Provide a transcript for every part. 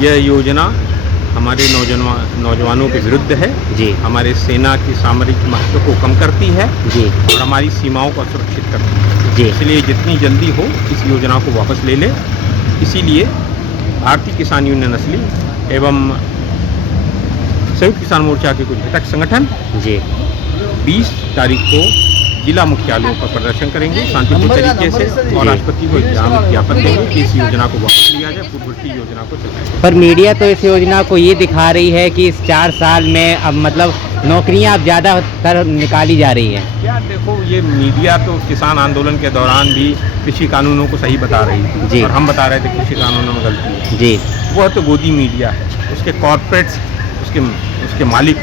यह योजना हमारे नौजवानों के विरुद्ध है जी हमारे सेना की सामरिक महत्व को कम करती है जी और हमारी सीमाओं को सुरक्षित करती है। जी इसलिए जितनी जल्दी हो इस योजना को वापस ले लें। इसीलिए भारतीय किसान यूनियन असली एवं संयुक्त किसान मोर्चा के कुछ घटक संगठन जी 20 तारीख को जिला मुख्यालयों पर प्रदर्शन करेंगे शांतिपूर्ण तरीके से और राष्ट्रपति को ज्ञापन देंगे कि इस योजना को वापस लिया जाए, पूर्ववर्ती योजना को चलाया जाए। पर मीडिया तो इस योजना को ये दिखा रही है कि इस 4 साल में अब मतलब नौकरियां अब ज़्यादातर निकाली जा रही हैं। क्या देखो, ये मीडिया तो किसान आंदोलन के दौरान भी कृषि कानूनों को सही बता रही थी जी। और हम बता रहे थे कृषि कानूनों में गलती है। जी वह तो गोदी मीडिया है, उसके कॉर्पोरेट्स उसके मालिक,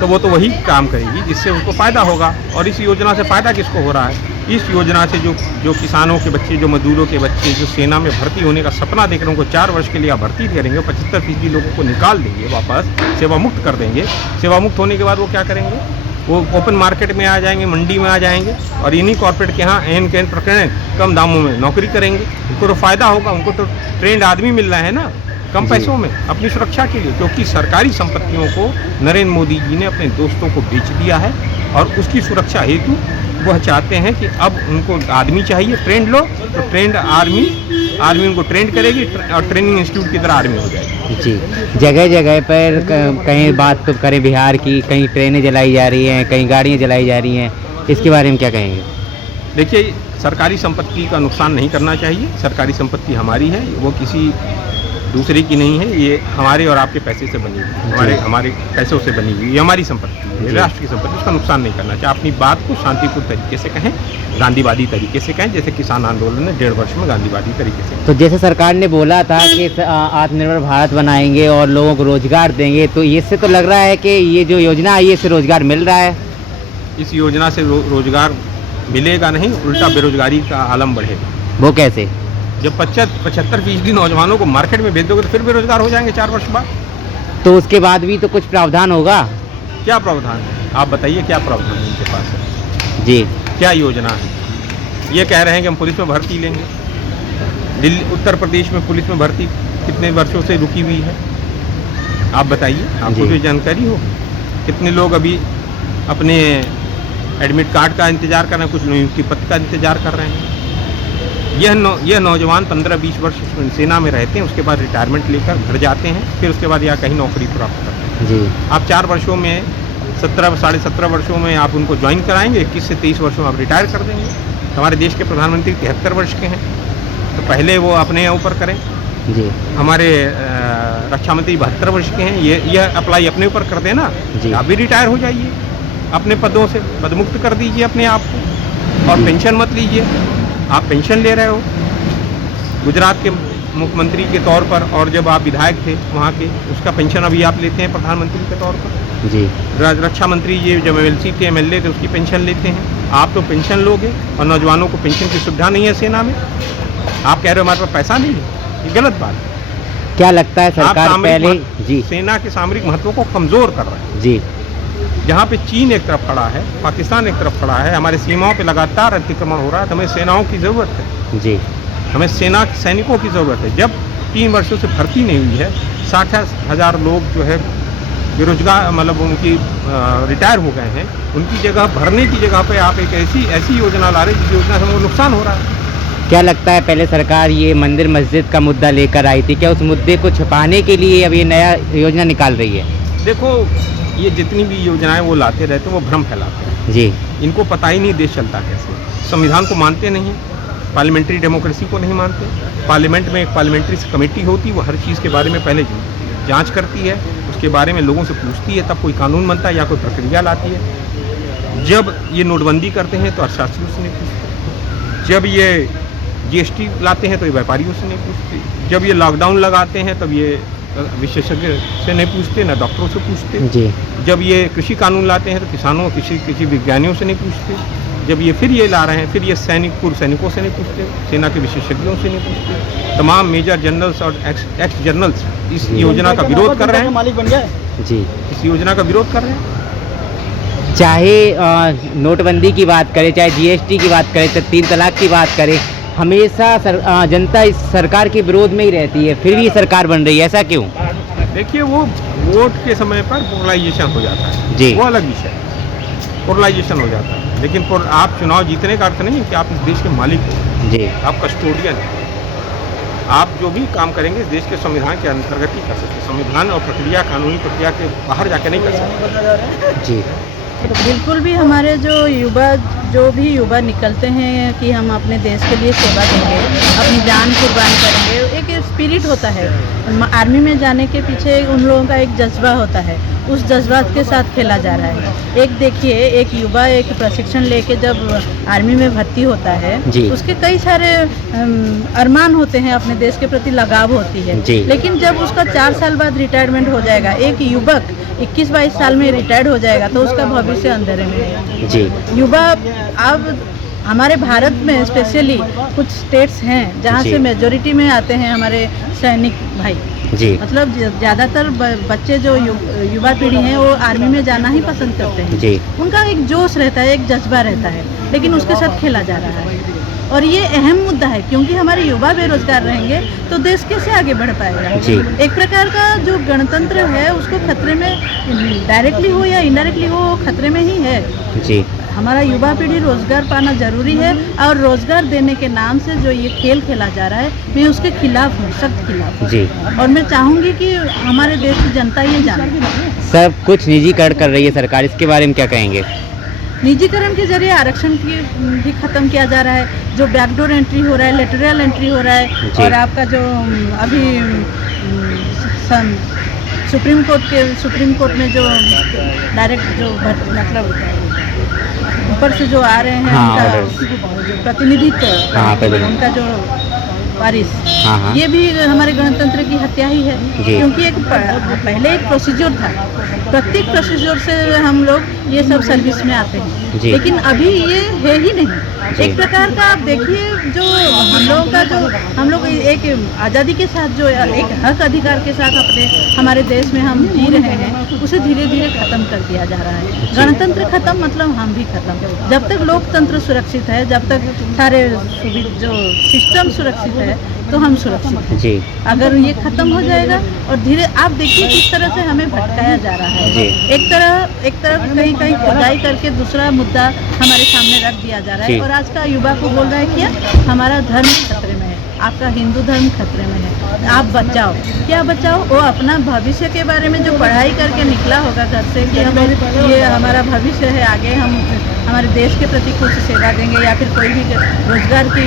तो वो तो वही काम करेगी जिससे उनको फ़ायदा होगा। और इस योजना से फ़ायदा किसको हो रहा है? इस योजना से जो किसानों के बच्चे, जो मजदूरों के बच्चे, जो सेना में भर्ती होने का सपना देख रहे हैं, उनको 4 वर्ष के लिए आप भर्ती करेंगे, 75% लोगों को निकाल देंगे, वापस सेवा मुक्त कर देंगे। सेवा मुक्त होने के बाद वो क्या करेंगे? वो ओपन मार्केट में आ जाएंगे, मंडी में आ जाएंगे और इन्हीं कॉर्पोरेट के यहाँ एन के एन प्रकरण कम दामों में नौकरी करेंगे। उनको तो फ़ायदा होगा, उनको तो ट्रेंड आदमी मिल रहा है ना कम पैसों में अपनी सुरक्षा के लिए, क्योंकि सरकारी संपत्तियों को नरेंद्र मोदी जी ने अपने दोस्तों को बेच दिया है और उसकी सुरक्षा हेतु वह चाहते हैं कि अब उनको आदमी चाहिए, ट्रेंड लो तो ट्रेंड आर्मी उनको ट्रेंड करेगी और ट्रेनिंग इंस्टीट्यूट की तरह आर्मी हो जाएगी। जी जगह जगह पर कहीं बात तो करें बिहार की, कहीं ट्रेनें जलाई जा रही हैं, कहीं गाड़ियाँ जलाई जा रही हैं, इसके बारे में क्या कहेंगे? देखिए, सरकारी संपत्ति का नुकसान नहीं करना चाहिए। सरकारी संपत्ति हमारी है, वो किसी दूसरे की नहीं है। ये हमारे और आपके पैसे से बनी हुई, हमारे पैसों से बनी हुई, ये हमारी संपत्ति है, राष्ट्र की संपत्ति, उसका नुकसान नहीं करना चाहिए। अपनी बात को शांतिपूर्ण तरीके से कहें, गांधीवादी तरीके से कहें, जैसे किसान आंदोलन ने 1.5 वर्ष में गांधीवादी तरीके से। तो जैसे सरकार ने बोला था कि आत्मनिर्भर भारत बनाएंगे और लोगों को रोजगार देंगे, तो इससे तो लग रहा है कि ये जो योजना आई है इससे रोजगार मिल रहा है। इस योजना से रोजगार मिलेगा नहीं, उल्टा बेरोजगारी का आलम बढ़ेगा। वो कैसे? जब 75% नौजवानों को मार्केट में भेज दोगे तो फिर बेरोजगार हो जाएंगे 4 वर्ष बाद। तो उसके बाद भी तो कुछ प्रावधान होगा। क्या प्रावधान है? आप बताइए, क्या प्रावधान है इनके पास है? जी क्या योजना है? ये कह रहे हैं कि हम पुलिस में भर्ती लेंगे। दिल्ली, उत्तर प्रदेश में पुलिस में भर्ती कितने वर्षों से रुकी हुई है? आप बताइए, आपको जो जानकारी हो। कितने लोग अभी अपने एडमिट कार्ड का इंतजार कर रहे हैं, कुछ नियुक्ति पत्र का इंतजार कर रहे हैं। यह नौजवान 15-20 वर्ष सेना में रहते हैं, उसके बाद रिटायरमेंट लेकर घर जाते हैं, फिर उसके बाद या कहीं नौकरी प्राप्त करते हैं। जी आप 4 वर्षों में 17 वर्षों में आप उनको ज्वाइन कराएंगे, 21 से 23 वर्षों में आप रिटायर कर देंगे। हमारे देश के प्रधानमंत्री 73 वर्ष के हैं, तो पहले वो अपने ऊपर करें। जी हमारे रक्षा मंत्री 72 वर्ष के हैं, यह अप्लाई अपने ऊपर कर देना, आप भी रिटायर हो जाइए अपने पदों से, पदमुक्त कर दीजिए अपने आप को और पेंशन मत लीजिए। आप पेंशन ले रहे हो गुजरात के मुख्यमंत्री के तौर पर, और जब आप विधायक थे वहाँ के, उसका पेंशन अभी आप लेते हैं प्रधानमंत्री के तौर पर। जी रक्षा मंत्री ये जब MLC थे, MLA थे, उसकी पेंशन लेते हैं। आप तो पेंशन लोगे और नौजवानों को पेंशन की सुविधा नहीं है सेना में। आप कह रहे हो हमारे पास पैसा नहीं है, ये गलत बात है। क्या लगता है सरकार पहले जी सेना के सामरिक महत्व को कमज़ोर कर रहा है। जी जहाँ पे चीन एक तरफ खड़ा है, पाकिस्तान एक तरफ खड़ा है, हमारे सीमाओं पे लगातार अतिक्रमण हो रहा है, तो हमें सेनाओं की ज़रूरत है। जी हमें सेना सैनिकों की ज़रूरत है। जब 3 वर्षों से भर्ती नहीं हुई है, 60,000 लोग जो है बेरोजगार, मतलब उनकी रिटायर हो गए हैं, उनकी जगह भरने की जगह पे आप एक ऐसी योजना ला रहे हैं जिस योजना से हमको नुकसान हो रहा है। क्या लगता है पहले सरकार ये मंदिर मस्जिद का मुद्दा लेकर आई थी, क्या उस मुद्दे को छुपाने के लिए अब ये नया योजना निकाल रही है? देखो, ये जितनी भी योजनाएं वो लाते रहते हैं, वो भ्रम फैलाते हैं। जी इनको पता ही नहीं देश चलता कैसे। संविधान को मानते नहीं, पार्लियामेंट्री डेमोक्रेसी को नहीं मानते। पार्लियामेंट में एक पार्लियामेंट्री कमेटी होती है, वो हर चीज़ के बारे में पहले जांच करती है, उसके बारे में लोगों से पूछती है, तब कोई कानून बनता है या कोई प्रक्रिया लाती है। जब ये नोटबंदी करते हैं तो अर्थशास्त्रियों से नहीं पूछते, जब ये GST लाते हैं तो ये व्यापारियों से नहीं पूछते, जब ये लॉकडाउन लगाते हैं तब ये विशेषज्ञ से नहीं पूछते, ना डॉक्टरों से पूछते। जी जब ये कृषि कानून लाते हैं तो किसानों, कृषि विज्ञानियों से नहीं पूछते। जब ये फिर ये ला रहे हैं, फिर ये पूर्व सैनिकों से नहीं पूछते, सेना के विशेषज्ञों से नहीं पूछते। तमाम मेजर जनरल्स और एक्स जनरल्स इस योजना का विरोध कर रहे हैं। मालिक बन गए जी, इस योजना का विरोध कर रहे हैं। चाहे नोटबंदी की बात करें, चाहे GST की बात करें, चाहे 3 तलाक की बात करें, हमेशा जनता इस सरकार के विरोध में ही रहती है, फिर भी ये सरकार बन रही है, ऐसा क्यों? देखिए, वो वोट के समय पर पोलराइजेशन हो जाता है जी। वो अलग विषय है, पोलराइजेशन हो जाता है। लेकिन आप चुनाव जीतने का अर्थ नहीं है कि आप इस देश के मालिक हो, जी आप कस्टोडियन हैं। आप जो भी काम करेंगे इस देश के संविधान के अंतर्गत ही कर सकते, संविधान और प्रक्रिया, कानूनी प्रक्रिया के बाहर जाके नहीं कर सकते। जी बिल्कुल भी हमारे जो भी युवा निकलते हैं कि हम अपने देश के लिए सेवा देंगे, अपनी जान कुर्बान करेंगे, एक स्पिरिट होता है। आर्मी में जाने के पीछे उन लोगों का एक जज्बा होता है, उस जज्बात के साथ खेला जा रहा है। एक देखिए, एक युवा एक प्रशिक्षण लेके जब आर्मी में भर्ती होता है, जी। उसके कई सारे अरमान होते हैं, अपने देश के प्रति लगाव होती है। जी। लेकिन जब उसका 4 साल बाद रिटायरमेंट हो जाएगा, एक युवक 21-22 साल में रिटायर्ड हो जाएगा, तो उसका भविष्य अंधेरे में है। जी युवा अब हमारे भारत में स्पेशली कुछ स्टेट्स हैं जहाँ जी। से मेजोरिटी में आते हैं हमारे सैनिक भाई। जी मतलब ज़्यादातर बच्चे जो युवा पीढ़ी हैं वो आर्मी में जाना ही पसंद करते हैं। जी उनका एक जोश रहता है, एक जज्बा रहता है, लेकिन उसके साथ खेला जा रहा है। और ये अहम मुद्दा है, क्योंकि हमारे युवा बेरोजगार रहेंगे तो देश कैसे आगे बढ़ पाएगा। जी। एक प्रकार का जो गणतंत्र है उसको खतरे में, डायरेक्टली हो या इनडायरेक्टली हो, वो खतरे में ही है। जी हमारा युवा पीढ़ी रोजगार पाना जरूरी है, और रोजगार देने के नाम से जो ये खेल खेला जा रहा है, मैं उसके खिलाफ हूँ, सख्त खिलाफ हूँ। जी और मैं चाहूँगी कि हमारे देश की जनता ये जाने। सब कुछ निजीकरण कर रही है सरकार, इसके बारे में क्या कहेंगे? निजीकरण के जरिए आरक्षण की भी खत्म किया जा रहा है, जो बैकडोर एंट्री हो रहा है, लेटरल एंट्री हो रहा है, जी। और आपका जो अभी सुप्रीम कोर्ट में जो डायरेक्ट जो मतलब ऊपर से जो आ रहे हैं, हाँ, उनका orders। जो प्रतिनिधित्व, हाँ, प्रतिनिधित्व। उनका जो बारिश, हाँ, हाँ। ये भी हमारे गणतंत्र की हत्या ही है। जी। क्योंकि पहले एक प्रोसीजर था, प्रत्येक प्रोसीजर से हम लोग ये सब सर्विस में आते हैं, जी। लेकिन अभी ये है ही नहीं। जी। एक प्रकार का आप देखिए, जो हम लोग एक आज़ादी के साथ, जो एक हक अधिकार के साथ हमारे देश में हम जी रहे हैं, उसे धीरे धीरे खत्म कर दिया जा रहा है। गणतंत्र खत्म मतलब हम भी खत्म। जब तक लोकतंत्र सुरक्षित है, जब तक सारे जो सिस्टम सुरक्षित है, तो हम सुरक्षित हैं। जी अगर ये खत्म हो जाएगा, और धीरे आप देखिए किस तरह से हमें भटकाया जा रहा है। जी। एक तरफ कहीं कहीं खुदाई करके दूसरा मुद्दा हमारे सामने रख दिया जा रहा जी। है, और आज का युवा को बोल रहा है कि हमारा धर्म खतरे में है, आपका हिंदू धर्म खतरे में है, आप बचाओ। क्या बचाओ? वो अपना भविष्य के बारे में जो पढ़ाई करके निकला होगा घर से कि हम ये हमारा भविष्य है, आगे हम हमारे देश के प्रति कुछ सेवा देंगे, या फिर कोई भी रोजगार की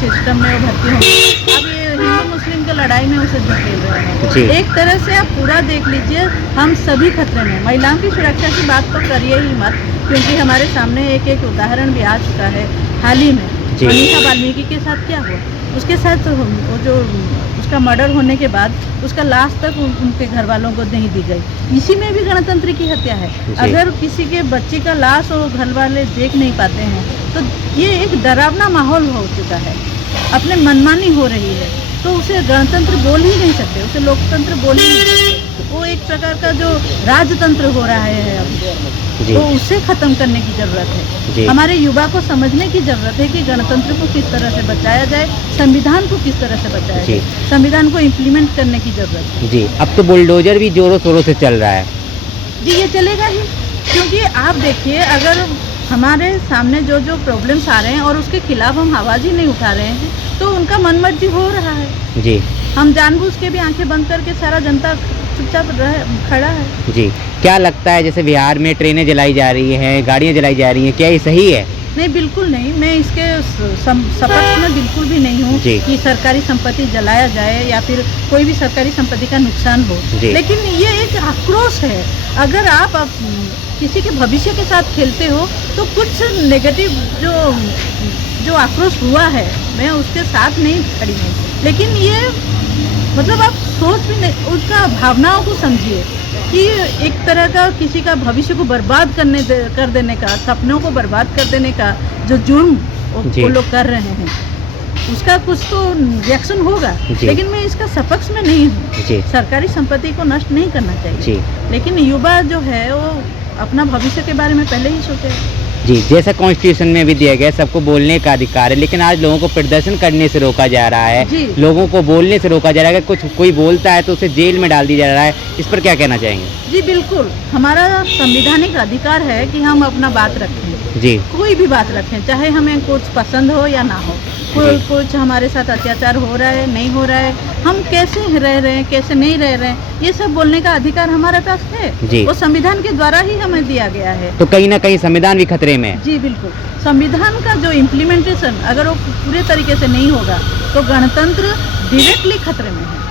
सिस्टम में वो भर्ती होंगे। अब ये हिंदू मुस्लिम की लड़ाई में उसे धकेल रहे जी। हैं। एक तरह से आप पूरा देख लीजिए, हम सभी खतरे में। महिलाओं की सुरक्षा की बात तो करिए ही मत, क्योंकि हमारे सामने एक उदाहरण भी आ चुका है हाल ही में। जी। अनीता वाल्मीकि के साथ क्या हुआ? उसके साथ वो जो उसका मर्डर होने के बाद उसका लाश तक उनके घर वालों को नहीं दी गई। इसी में भी गणतंत्र की हत्या है। जी। अगर किसी के बच्चे का लाश वो घर वाले देख नहीं पाते हैं, तो ये एक डरावना माहौल हो चुका है, अपने मनमानी हो रही है, तो उसे गणतंत्र बोल ही नहीं सकते, उसे लोकतंत्र बोल ही नहीं सकते। वो एक प्रकार का जो राजतंत्र हो रहा है अब, जी तो उसे खत्म करने की जरूरत है। जी। हमारे युवा को समझने की जरूरत है कि गणतंत्र को किस तरह से बचाया जाए, संविधान को किस तरह से बचाया जी। जाए, संविधान को इम्प्लीमेंट करने की जरूरत है। जी अब तो बुलडोजर भी जोरों शोरों से चल रहा है। जी, ये चलेगा ही, क्योंकि आप देखिए, अगर हमारे सामने जो प्रॉब्लम्स आ रहे हैं और उसके खिलाफ हम आवाज़ ही नहीं उठा रहे हैं, तो उनका मनमर्जी हो रहा है। जी हम जानबूझ के भी आंखें बंद करके सारा जनता चुपचाप खड़ा है। जी क्या लगता है, जैसे बिहार में ट्रेनें जलाई जा रही हैं, गाड़ियाँ जलाई जा रही हैं, क्या ये सही है? नहीं, बिल्कुल नहीं। मैं इसके सपक्ष में बिल्कुल भी नहीं हूँ जी। कि सरकारी संपत्ति जलाया जाए या फिर कोई भी सरकारी संपत्ति का नुकसान हो, जी। लेकिन ये एक आक्रोश है। अगर आप किसी के भविष्य के साथ खेलते हो, तो कुछ नेगेटिव जो आक्रोश हुआ है, मैं उसके साथ नहीं खड़ी हूँ, लेकिन ये मतलब आप सोच भी नहीं, उसका भावनाओं को समझिए कि एक तरह का किसी का भविष्य को बर्बाद कर देने का, सपनों को बर्बाद कर देने का जो जुर्म वो लोग कर रहे हैं, उसका कुछ तो रिएक्शन होगा। लेकिन मैं इसका सपक्ष में नहीं हूँ। सरकारी संपत्ति को नष्ट नहीं करना चाहिए, लेकिन युवा जो है वो अपना भविष्य के बारे में पहले ही सोचे। जी, जैसा कॉन्स्टिट्यूशन में भी दिया गया है, सबको बोलने का अधिकार है, लेकिन आज लोगों को प्रदर्शन करने से रोका जा रहा है, जी। लोगों को बोलने से रोका जा रहा है। अगर कुछ कोई बोलता है तो उसे जेल में डाल दिया जा रहा है। इस पर क्या कहना चाहेंगे? जी बिल्कुल, हमारा संवैधानिक अधिकार है कि हम अपना बात रखें, जी, कोई भी बात रखें, चाहे हमें कुछ पसंद हो या ना हो, कोई जी। कुछ हमारे साथ अत्याचार हो रहा है, नहीं हो रहा है, हम कैसे रह रहे हैं, कैसे नहीं रह रहे हैं, ये सब बोलने का अधिकार हमारे पास है। जी। वो संविधान के द्वारा ही हमें दिया गया है। तो कहीं ना कहीं संविधान भी खतरे में है। जी बिल्कुल, संविधान का जो इम्प्लीमेंटेशन अगर वो पूरे तरीके से नहीं होगा तो गणतंत्र डायरेक्टली खतरे में है।